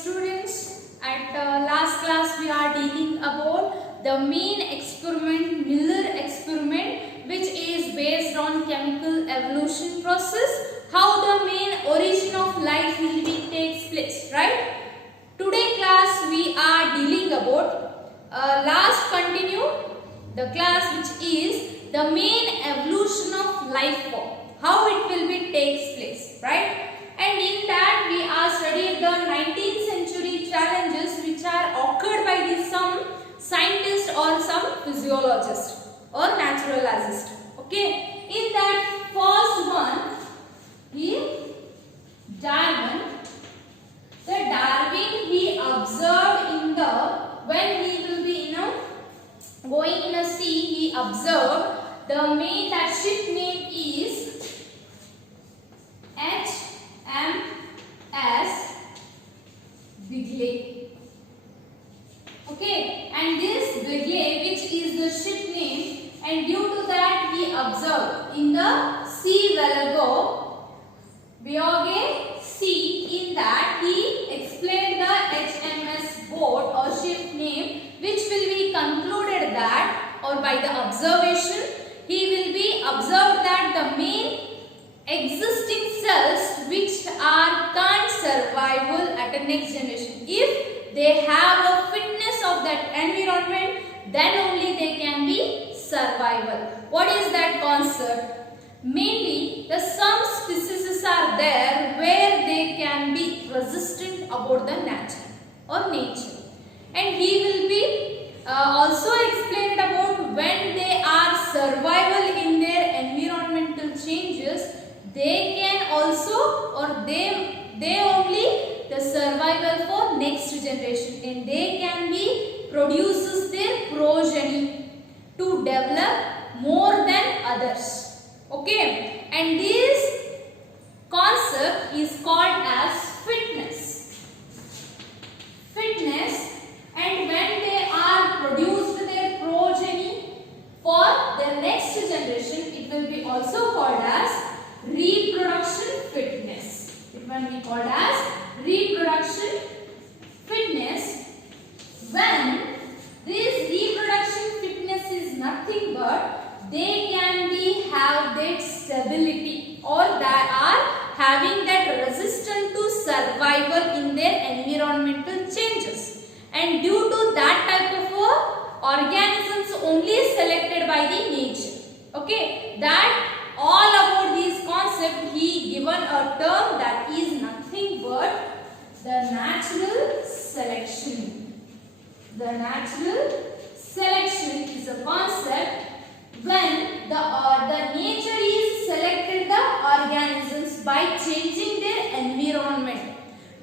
students. At last class we are dealing about the main experiment, Miller experiment, which is based on chemical evolution process, how the main origin of life will be takes place, right? Today class we are dealing about last continue the class which is the main evolution of life form, how it will be takes place, right? And in that we are studying the 19th century challenges which are occurred by some scientists or some physiologists or naturalists. Okay, in that first one Darwin. The Darwin he observed in the when he will be going in a sea, he observed the main that ship name is HMS Bigley. Okay, and this Bigley, which is the ship name, and due to that he observed in the sea Biogay Sea, in that he explained the HMS boat or ship name, which will be concluded that, or by the observation, he will be observed that the main existing cells which are can't survival at the next generation. If they have a fitness of that environment, then only they can be survival. What is that concept? Mainly, the some species are there where they can be resistant about the nature, and he will be also explained about when they are survival in their environmental changes, they can also or they only the survival for next generation, and they can be produces their progeny to develop more than others. Okay, and this concept is called as fitness, and when they are produced their progeny for the next generation, it will be also called as reproduction fitness. It will be called as reproduction fitness. When this reproduction fitness is nothing but they can be have that stability, or they are having that resistance to survival in their environmental changes, and due to that type of organisms only selected by the nature. Okay, that all about this concept he given a term that is nothing but the natural selection. The natural selection is a concept when the nature is selected the organisms by changing their environment.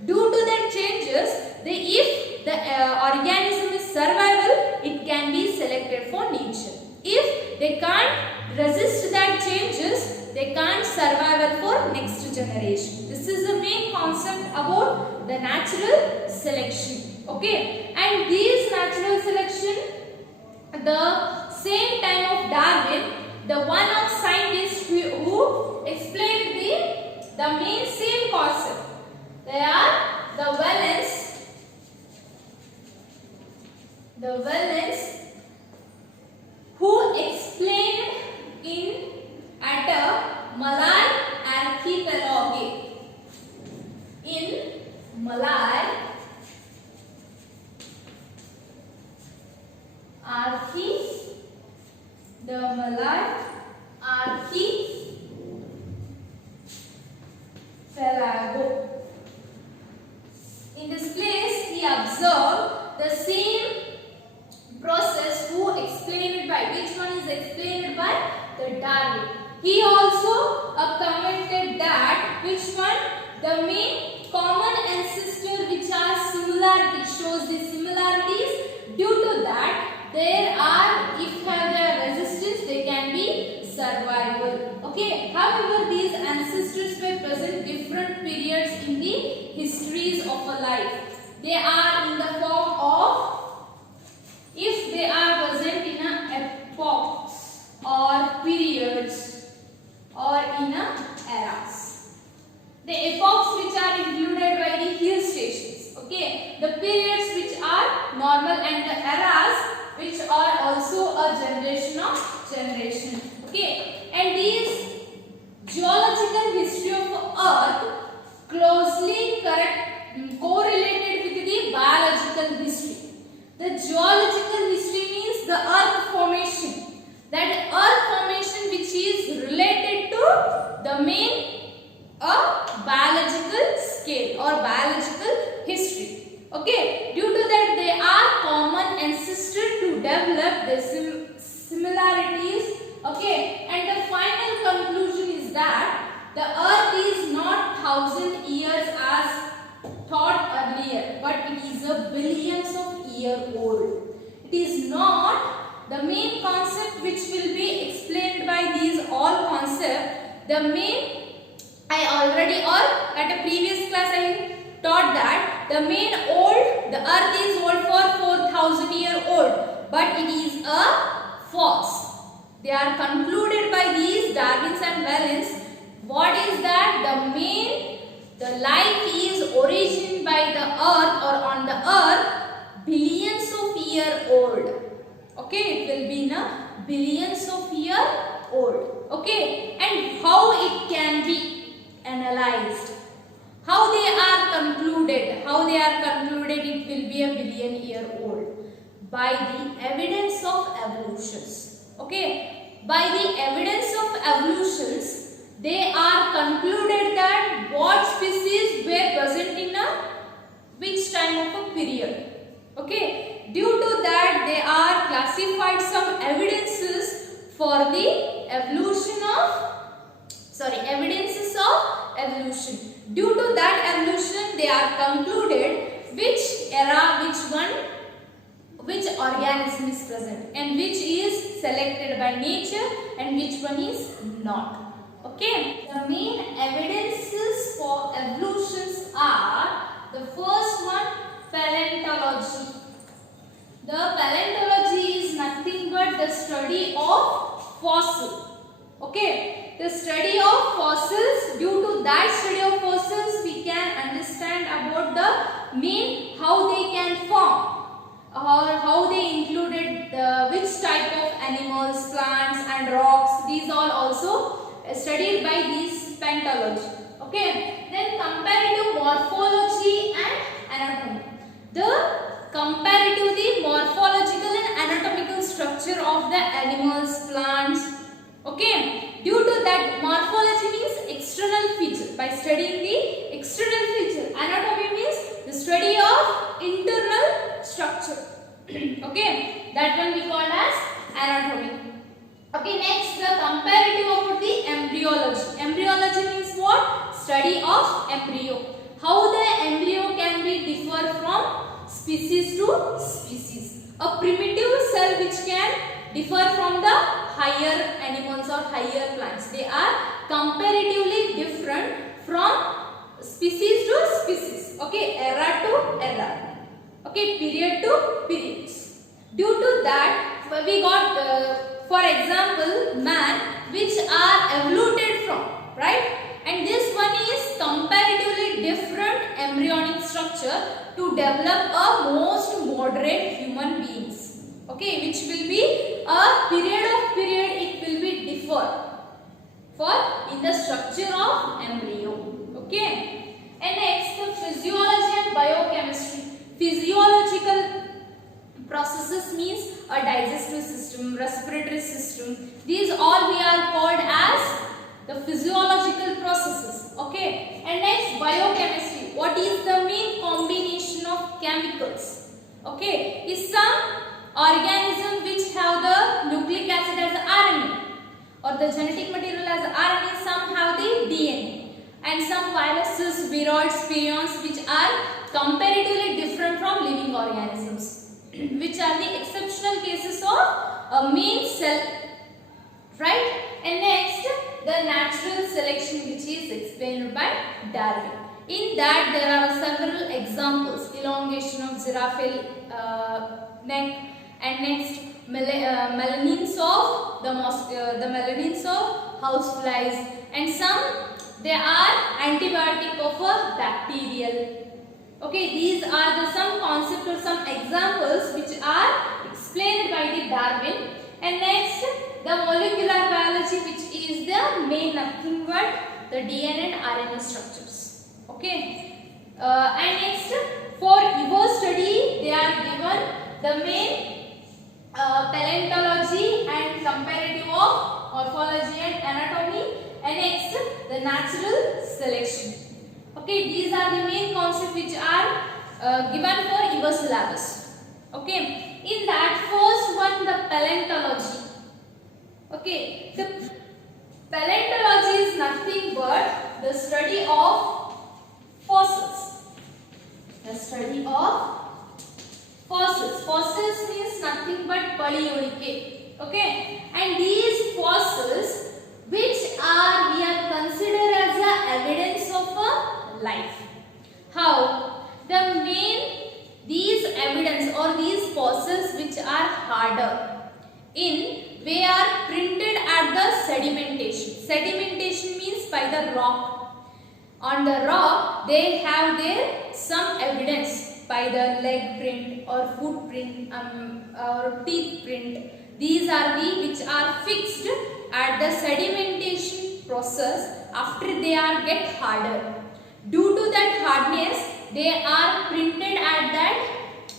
Due to that changes, if the organism is survival, it can be selected for nature. If they can't resist that changes, they can't survival for next generation. This is the main concept about the natural selection. Okay, and this natural selection, the same time of Darwin, the one of scientists who explained the main same concept. They are the Wallace, who explained at a Malay archipelago. In Malay the Malay archipelago. In this place, he observed the same process who explained by which one is explained by the Darwin. He also commented that which one the main common ancestor which are similarity shows the similarities. Due to that, there are, if have their resistance, they can be survival. Okay. However, these ancestors were present different periods in the histories of a life. They are in the form of, if they are present in a epochs or periods or in a eras. The epochs which are included by the hill stations. Okay. and the eras which are also a generation of generation. Okay, and these geological history of Earth closely correlated with the biological history. The geological history means the Earth formation. That Earth formation which is related to the main biological scale or biological history. Okay, due to that they are common ancestor to develop the similarities. Okay, and the final conclusion is that the Earth is not 1,000 years as thought earlier, but it is a billions of year old. It is not the main concept which will be explained by these all concepts. The main I already or at a previous class I taught that the main old, the Earth is old for 4,000 year old, but it is a false. They are concluded by these Darwin's and Wallace. What is that? The life is originated by the Earth or on the Earth billions of year old. Okay, it will be in a billions of year old. Okay, and how it can be analyzed, how they are concluded, it will be a billion year old by the evidence of evolutions. Okay, by the evidence of evolutions they are concluded that what species were present in a which time of a period. Okay, due to that they are classified some evidences for the evidences of evolution. Due to that evolution they are concluded which era, which organism is present and which is selected by nature and which one is not. Okay, the main evidences for evolutions are the first one, paleontology. The paleontology is nothing but the study of fossil. Okay, the study of fossils. Due to that study of fossils we can understand about the main how they can form or how they included which type of animals, plants and rocks. These all also studied by these paleontology. Okay, then comparative morphology and anatomy. The comparative the morphological and anatomical structure of the animals, plants. Okay, due to that morphology means external feature. By studying the external feature, anatomy means the study of internal structure. Okay, that one we call as anatomy. Okay, next the comparative about the embryology. Embryology means what? Study of embryo. How the embryo can be differ from species to species. A primitive cell which can differ from the higher animals or higher plants. They are comparatively different from species to species. Okay, era to era. Okay, period to periods. Due to that we got for example man which are evolved from, right? And this one is comparatively different embryonic structure to develop a most moderate human beings. Okay, which will be a period it will be differ for in the structure of embryo. Okay, and next the physiology and biochemistry. Physiological processes means a digestive system, respiratory system. These all we are called as the physiological processes. Okay, and next biochemistry. What is the main combination of chemicals? Okay, is some organism which have the nucleic acid as RNA or the genetic material as RNA, some have the DNA, and some viruses, viroids, prions which are comparatively different from living organisms, which are the exceptional cases of a main cell, right? And next the natural selection which is explained by Darwin. In that there are several examples: elongation of giraffe neck, and next melanins of the melanins of houseflies, and some they are antibiotic of a bacterial. Okay, these are the some concepts or some examples which are explained by the Darwin. And next, the molecular biology, which is the main nothing but the DNA and RNA structures. Okay, and next, for Evo study, they are given the main paleontology and comparative of morphology and anatomy, and next the natural selection. Okay, these are the main concepts which are given for Evo syllabus. Okay, in that first one, the paleontology. Okay, the paleontology is nothing but the study of fossils. The study of fossils. Fossils means nothing but Paleolithic. Okay, and these fossils which we are considered as the evidence of a life. How? The main these evidence or these fossils which are harder they are printed at the sedimentation. Sedimentation means by the rock. On the rock they have their some evidence by the leg print or footprint or teeth print. These are the which are fixed at the sedimentation process after they are get harder. Due to that hardness, they are printed at that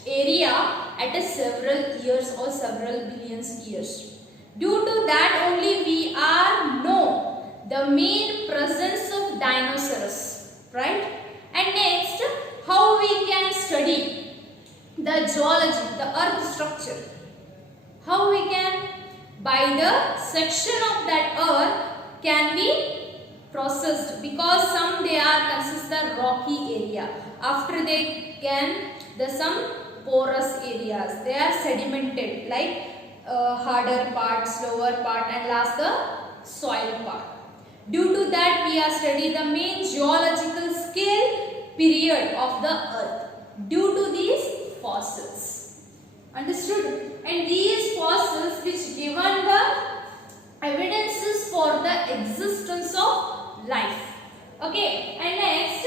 area at a several years or several billions years. Due to that only we are know the main presence of dinosaurs, right? And next, how we can study the geology, the earth structure. How we can? By the section of that earth can be processed, because some they are consist the rocky area. After they can the some porous areas, they are sedimented like harder part, slower part, and last the soil part. Due to that we are studying the main geological scale period of the earth due to these fossils. Understood? And these fossils which given the evidences for the existence of life. Okay, and next,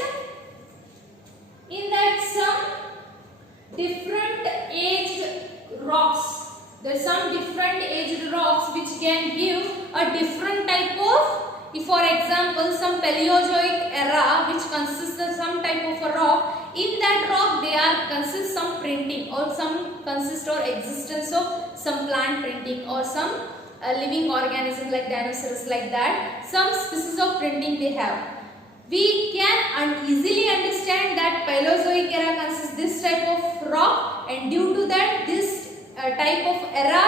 in that some different aged rocks. There are some different aged rocks which can give a different type of, if for example some Paleozoic era which consists of some type of a rock, in that rock they are consist some printing or some consist or existence of some plant printing or some living organism like dinosaurs, like that. Some species of printing they have. We can easily understand that Paleozoic era consists this type of rock, and due to that this type of era,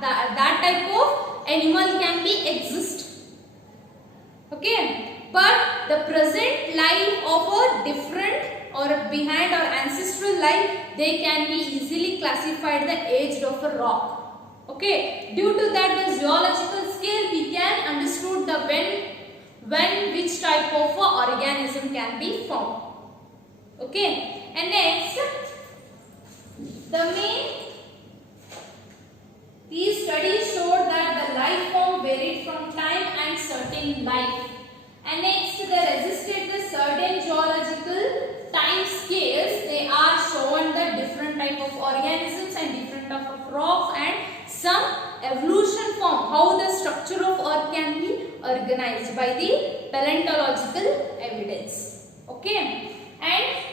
that type of animal can be exist. Okay, but the present life of a different or behind our ancestral life, they can be easily classified the age of a rock. Okay, due to that the geological scale we can understood the when which type of organism can be found. Okay, and next the main these studies showed that the life form varied from time and certain life, and next they resisted the certain geological time scales. They are shown the different type of organisms and different type of rocks and some evolution form, how the structure of earth can be organized by the paleontological evidence. Okay, and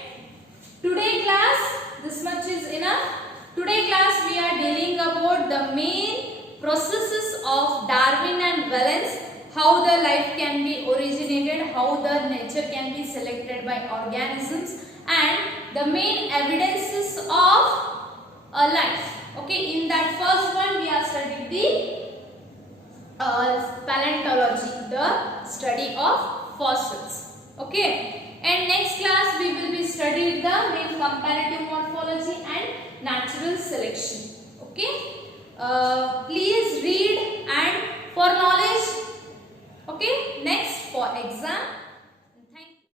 today class this much is enough. Today class we are dealing about the main processes of Darwin and Wallace, how the life can be originated, how the nature can be selected by organisms, and the main evidences of a life. Okay, in that first one we are studying the paleontology, the study of fossils. Okay, and next class we will be studying the main comparative morphology and natural selection. Okay, please